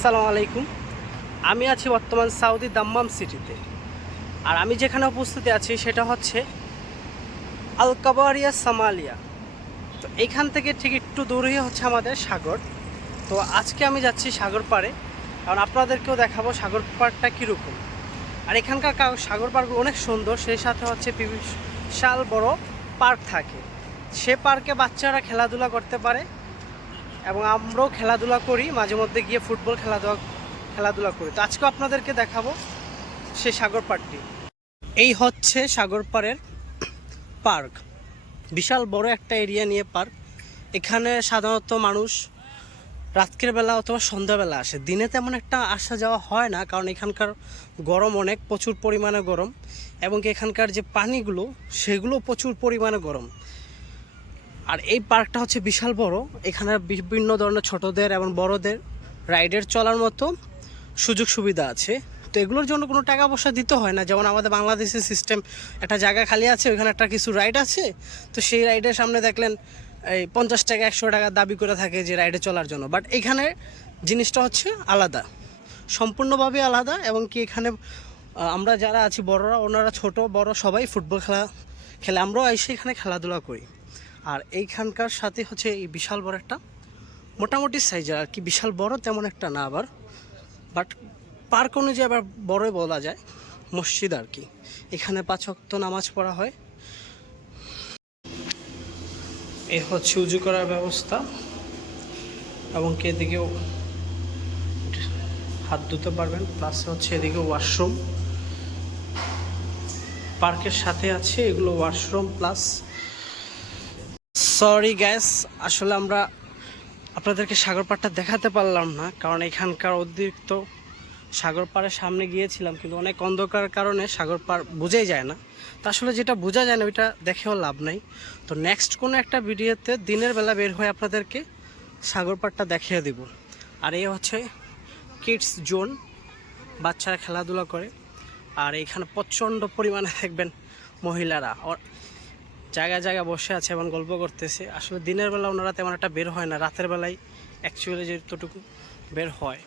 আসসালামু আলাইকুম। আমি আছি বর্তমান সৌদি দাম্মাম সিটিতে। আর আমি যেখানে উপস্থিত আছি সেটা হচ্ছে আল কাবারিয়া সামালিয়া। তো এইখান থেকে ঠিক একটু দূরেই হচ্ছে আমাদের সাগর। তো আজকে আমি যাচ্ছি সাগর পাড়ে, কারণ আপনাদেরকেও দেখাবো সাগর পাড়টা কীরকম। আর এখানকার সাগর পাড় অনেক সুন্দর, সেই সাথে হচ্ছে বিশাল বড় পার্ক থাকে। সে পার্কে বাচ্চারা খেলাধুলা করতে পারে এবং আমরাও খেলাধুলা করি, মাঝে মধ্যে গিয়ে ফুটবল খেলাধুলা করি। তো আজকেও আপনাদেরকে দেখাবো সেই সাগর পাড়টি। এই হচ্ছে সাগর পাড়ের পার্ক, বিশাল বড় একটা এরিয়া নিয়ে পার্ক। এখানে সাধারণত মানুষ রাত্রের বেলা অথবা সন্ধ্যাবেলা আসে, দিনে তেমন একটা আসা যাওয়া হয় না, কারণ এখানকার গরম অনেক, প্রচুর পরিমাণে গরম, এবং এখানকার যে পানিগুলো সেগুলো প্রচুর পরিমাণে গরম। আর এই পার্কটা হচ্ছে বিশাল বড়, এখানে বিভিন্ন ধরনের ছোটদের এবং বড়দের রাইডের চলার মতো সুযোগ সুবিধা আছে। তো এগুলোর জন্য কোনো টাকা পয়সা দিতে হয় না, যেমন আমাদের বাংলাদেশের সিস্টেম, একটা জায়গা খালি আছে, ওইখানে একটা কিছু রাইড আছে, তো সেই রাইডের সামনে দেখলেন এই 50 টাকা 100 টাকা দাবি করে থাকে যে রাইডে চলার জন্য। বাট এখানে জিনিসটা হচ্ছে আলাদা, সম্পূর্ণভাবে আলাদা। এবং কি এখানে আমরা যারা আছি বড়রা, ওনারা ছোট বড় সবাই ফুটবল খেলে, আমরাও এসে এখানে খেলাধুলা করি। আর এইখানকার সাথে হচ্ছে এই বিশাল বড় একটা মোটামুটি সাইজের, আর কি বিশাল বড় তেমন একটা না আবার, বাট পার্ক অনুযায়ী আবার বড়ই বলা যায়, মসজিদ আর কি। এখানে 5 ওয়াক্ত নামাজ পড়া হয়। এই হচ্ছে উজু করার ব্যবস্থা, এবং কি এদিকেও হাত ধুতে পারবেন, প্লাস হচ্ছে এদিকে ওয়াশরুম পার্কের সাথে আছে, এগুলো ওয়াশরুম প্লাস। সরি গ্যাস, আসলে আমরা আপনাদেরকে সাগর পাড়টা দেখাতে পারলাম না, কারণ এখানকার অতিরিক্ত সাগর পাড়ের সামনে গিয়েছিলাম, কিন্তু অনেক অন্ধকার কারণে সাগর পাড় বোঝাই যায় না। তো আসলে যেটা বোঝা যায় না ওইটা দেখেও লাভ নাই। তো নেক্সট কোনো একটা ভিডিওতে দিনের বেলা বের হয়ে আপনাদেরকে সাগর পাড়টা দেখিয়ে দেব। আর এই হচ্ছে কিডস জোন, বাচ্চারা খেলাধুলা করে। আর এখানে প্রচণ্ড পরিমাণে দেখবেন মহিলারা জায়গায় জায়গায় বসে আছে এবং গল্প করতেছে। আসলে দিনের বেলা ওনারা তেমন একটা বের হয় না, রাতের বেলায় অ্যাকচুয়ালি যেটুকু বের হয়।